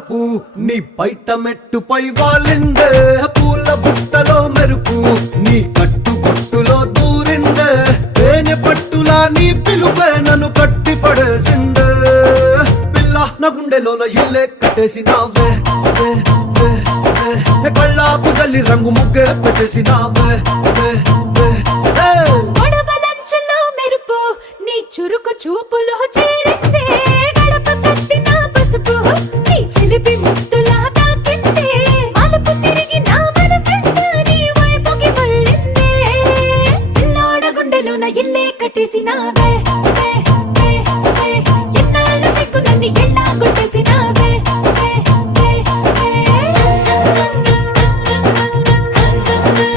వలపు నీ బయట మెట్టుపై వాలిందే పూల బుట్టలో మెరుపు నీ కట్టు బొట్టులో దూరిందే తేనె పట్టులా నీ పిలుపే నన్ను కట్టి పడేసిందే పిల్ల నా గుండెలోన ఇల్లే కట్టేసినావే కళ్ళాపు గల్లి రంగు ముగ్గే పెట్టేసినావే మెరుపు నీ చురుకు చూపులో చేర